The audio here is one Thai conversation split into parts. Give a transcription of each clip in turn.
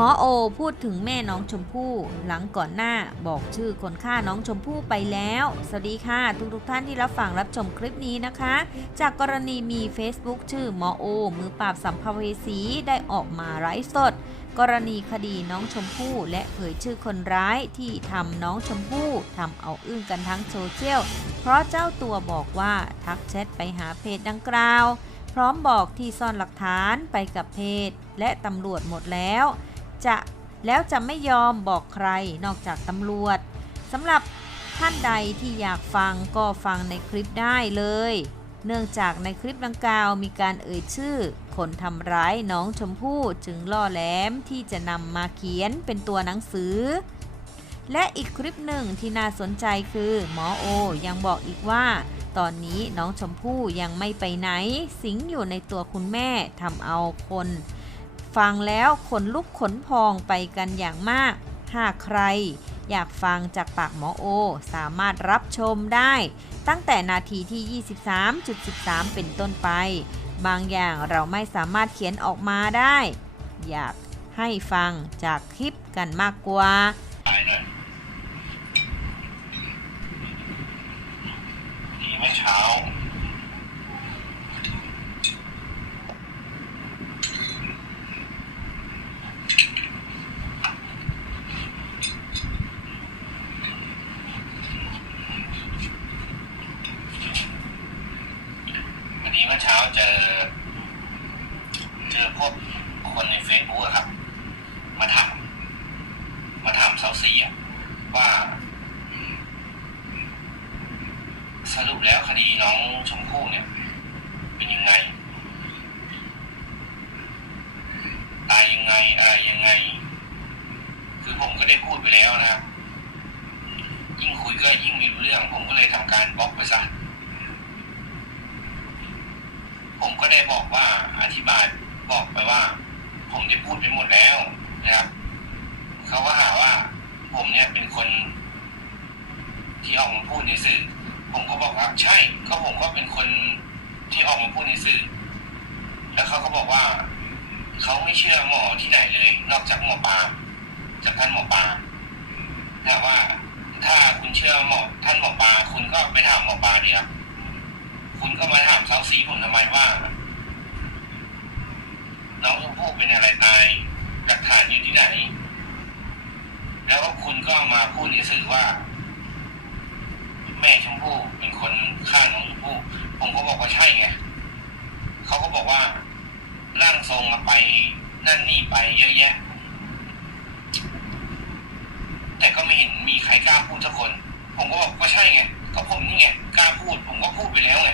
หมอโอพูดถึงแม่น้องชมพู่หลังก่อนหน้าบอกชื่อคนฆ่าน้องชมพู่ไปแล้ว สวัสดีค่ะทุกทุกท่านที่รับฟังรับชมคลิปนี้นะคะ จากกรณีมี Facebook ชื่อหมอโอ มือปราบสัมภเวสีได้ออกมาไลฟ์สด กรณีคดีน้องชมพู่และเผยชื่อคนร้ายที่ทำน้องชมพู่ทำเอาอึ้งกันทั้งโซเชียลเพราะเจ้าตัวบอกว่าทักแชทไปหาเพจดังกล่าว พร้อมบอกที่ซ่อนหลักฐานไปกับเพจและตำรวจหมดแล้ว จะแล้วจะไม่ยอมบอกใครนอกจากตำรวจสำหรับท่านใดที่อยากฟังก็ฟังในคลิปได้เลย เนื่องจากในคลิปดังกล่าวมีการเอ่ยชื่อ คนทำร้ายน้องชมพู่จึงล่อแหลมที่จะนำมาเขียนเป็นตัวหนังสือ และอีกคลิปหนึ่งที่น่าสนใจคือหมอโอยังบอกอีกว่า ตอนนี้น้องชมพู่ยังไม่ไปไหน สิงอยู่ในตัวคุณแม่ทำเอาคน ฟังแล้วขนลุกขนพองไปกันอย่างมาก หากใครอยากฟังจากปากหมอโอ สามารถรับชมได้ ตั้งแต่นาทีที่ 23.13 เป็นต้นไป บางอย่างเราไม่สามารถเขียนออกมาได้ อยากให้ฟังจากคลิปกันมากกว่า ตายเลยทีเมื่อเช้า พอดีเมื่อเช้าเจอ เจอพวกคนในเฟซบุ๊กอะครับ มาถาม มาถามเซาซีอะ ว่าสรุปแล้วคดีน้องชมพู่เนี่ย เป็นยังไง ตายยังไงอะไรยังไง คือผมก็ได้พูดไปแล้วนะครับ ยิ่งคุยก็ยิ่งมีเรื่อง ผมก็เลยทำการบล็อกไปซะผมก็ได้บอกว่าอธิบายบอกไปว่า ผมได้พูดไปหมดแล้วนะครับ เขาก็หาว่า ผมเนี่ยเป็นคน ที่ออกมาพูดในสื่อ ผมก็บอกว่า ใช่ก็ผมก็เป็นคนที่ออกมาพูดในสื่อ แล้วเขาก็บอกว่าเขาไม่เชื่อหมอที่ไหนเลย นอกจากหมอปลาจากท่านหมอปลาถามว่าถ้าคุณเชื่อหมอท่านหมอปลาคุณก็ไปถามหมอปลาดีครับคุณก็มาถามเซาซีผมทำไมว่าน้องชมพู่เป็นอะไรตายหลักฐานอยู่ที่ไหน แล้วก็คุณก็มาพูดในสื่อว่า แม่ชมพู่เป็นคนฆ่าน้องชมพู่ผมก็บอกว่าใช่ไงเขาก็บอกว่าร่างทรงมาไปนั่นนี่ไปเยอะแยะ แต่ก็ไม่เห็นมีใครกล้าพูดสักคน ผมก็บอกว่าใช่ไงก็ผมนี่ไงกล้าพูด ผมก็พูดไปแล้วไง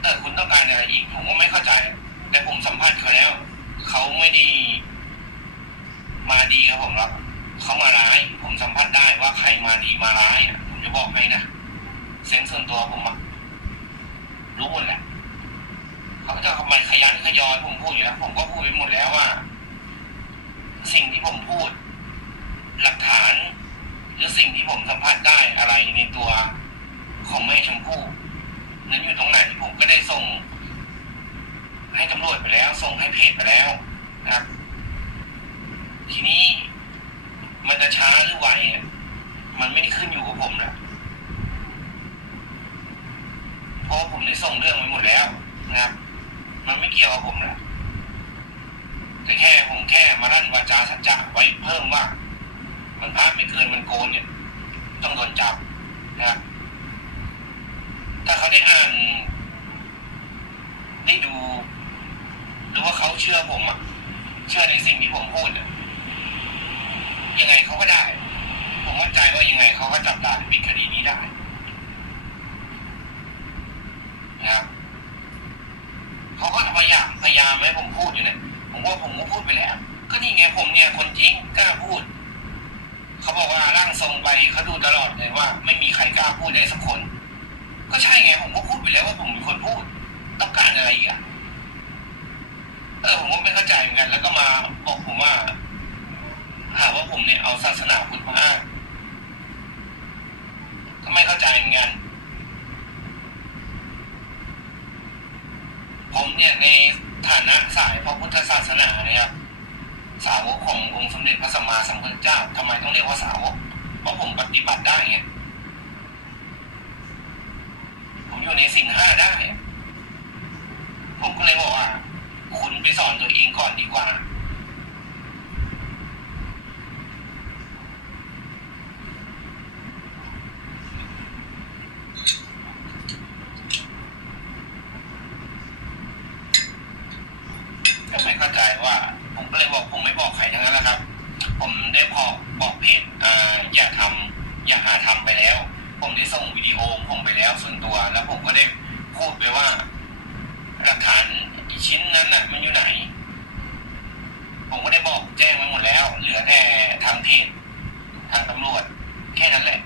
แต่คุณต้องการอะไรอีกผมก็ไม่เข้าใจ แต่ผมสัมผัสเขาแล้ว เขาไม่ได้ มาดีกับผมหรอกเขามาร้าย ผมสัมผัสได้ว่าใครมาดีมาร้ายผมจะบอกให้นะเซนส์ส่วนตัวผมอะรู้หมดแหละเขาจะทำไมขยันขยอนผมพูดอยู่แล้วผมก็พูดไปหมดแล้วว่า สิ่งที่ผมพูด หลักฐาน หรือสิ่งที่ผมสัมผัสได้อะไรในตัวของแม่ชมพู่นั้นอยู่ตรงไหนผมก็ได้ส่ง ให้ตำรวจไปแล้ว ส่งให้เพจไปแล้วนะครับ ทีนี้ มันจะช้าหรือไวเนี่ยมันไม่ได้ขึ้นอยู่กับผมนะเพราะผมได้ส่งเรื่องไปหมดแล้วนะครับ มันไม่เกี่ยวกับผมนะแต่แค่ผมแค่มาลั่นวาจาสัจจะไว้เพิ่มว่า มันพลาดไม่เกินมันโกนเนี่ย ต้องโดนจับนะครับถ้าเขาได้อ่านได้ดูหรือว่าเขาเชื่อผมอะเชื่อในสิ่งที่ผมพูดอะยังไงเขาก็ได้ ผมมั่นใจว่ายังไง เขาก็จับได้ปิดคดีนี้ได้นะครับเขาก็พยายามพยายามให้ผมพูดอยู่เนี่ยผมว่าผมก็พูดไปแล้ว ก็นี่ไงผมเนี่ยคนจริงกล้าพูด เขาบอกว่าร่างทรงไปเขาดูตลอดเลยว่า ไม่มีใครกล้าพูดได้สักคน ก็ใช่ไงผมก็พูดไปแล้วว่าผมเป็นคนพูด ต้องการอะไรอีกอะเออผมก็ไม่เข้าใจเหมือนกัน แล้วก็มาบอกผมว่าหาว่าผมเนี่ยเอาศาสนาพุทธมาอ้าง ไม่เข้าใจเหมือนกัน ผมเนี่ยในฐานะสายพระพุทธศาสนาเนี่ยครับสาวกขององค์สมเด็จพระสัมมาสัมพุทธเจ้าทำไมต้องเรียกว่าสาวก เพราะผมปฏิบัติได้ไงผมอยู่ในสิ่งห้าได้ ผมก็เลยบอกว่า คุณไปสอนตัวเองก่อนดีกว่า ก็ไม่เข้าใจว่า ผมก็เลยบอกผมไม่บอกใครทั้งนั้นแหละครับ ผมได้พอกบอกเพจอ่าอย่าทำ อย่าหาทำไปแล้ว ผมได้ส่งวิดีโอผมไปแล้วส่วนตัว แล้วผมก็ได้พูดไปว่าหลักฐานชิ้นนั้นน่ะ มันอยู่ไหน ผมก็ได้บอกแจ้งไว้หมดแล้ว เหลือแต่ทางเพจทางตำรวจ แค่นั้นแหละ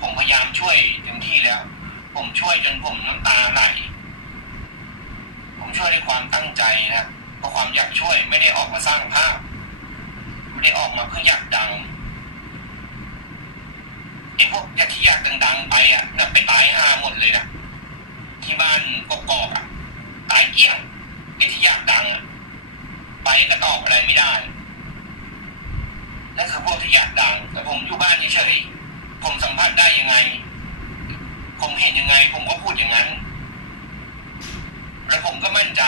ผมพยายามช่วยเต็มที่แล้ว ผมช่วยจนผมน้ำตาไหลผมช่วยด้วยความตั้งใจนะเพราะความอยากช่วยไม่ได้ออกมาสร้างภาพ ไม่ได้ออกมาเพื่ออยากดัง ไอ้พวกอยากที่อยากดังๆไปอะน่ะไปตายห่าหมดเลยนะที่บ้านกอกอะตายเกลี้ยงไอ้ที่อยากดังอะไปก็ตอบอะไรไม่ได้นั่นคือพวกที่อยากดัง แต่ผมอยู่บ้านเฉยๆผมสัมผัสได้ยังไง ผมเห็นยังไง ผมก็พูดอย่างนั้นแล้วผมก็มั่นใจ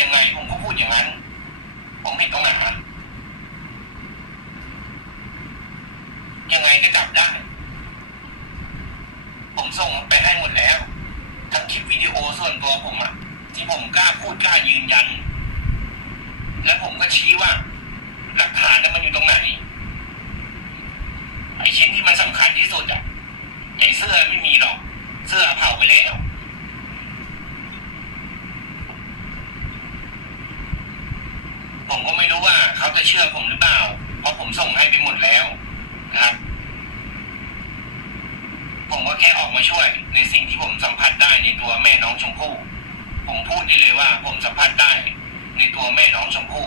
ยังไงผมก็พูดอย่างนั้น ผมผิดตรงไหนยังไงก็จับได้ ผมส่งไปให้หมดแล้ว ทั้งคลิปวิดีโอส่วนตัวผมอะที่ผมกล้าพูดกล้ายืนยัน และผมก็ชี้ว่า หลักฐานนั้นมันอยู่ตรงไหนไอชิ้นที่มันสำคัญที่สุดอะไอเสื้อไม่มีหรอก เสื้อเผาไปแล้วผมก็ไม่รู้ว่าเขาจะเชื่อผมหรือเปล่า เพราะผมส่งให้ไปหมดแล้วนะครับ ผมก็แค่ออกมาช่วย ในสิ่งที่ผมสัมผัสได้ในตัวแม่น้องชมพู่ ผมพูดได้เลยว่า ผมสัมผัสได้ ในตัวแม่น้องชมพู่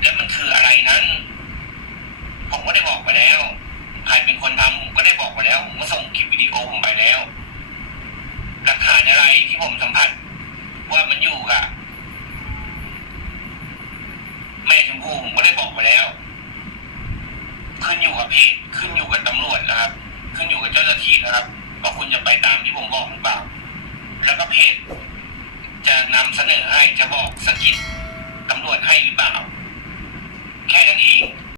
แล้วมันคืออะไรนั้น ผมก็ได้บอกไปแล้ว ใครเป็นคนทำผมก็ได้บอกไปแล้ว ผมก็ส่งคลิปวิดีโอผมไปแล้ว หลักฐานอะไรที่ผมสัมผัส ว่ามันอยู่กับแม่ชมพู่ผมก็ได้บอกไปแล้ว ขึ้นอยู่กับเพจขึ้นอยู่กับตำรวจนะครับ ขึ้นอยู่กับเจ้าหน้าที่นะครับว่าคุณจะไปตามที่ผมบอกหรือเปล่า แล้วก็เพจจะนำเสนอให้จะบอกสกิทตำรวจให้หรือเปล่า แค่นั้นเอง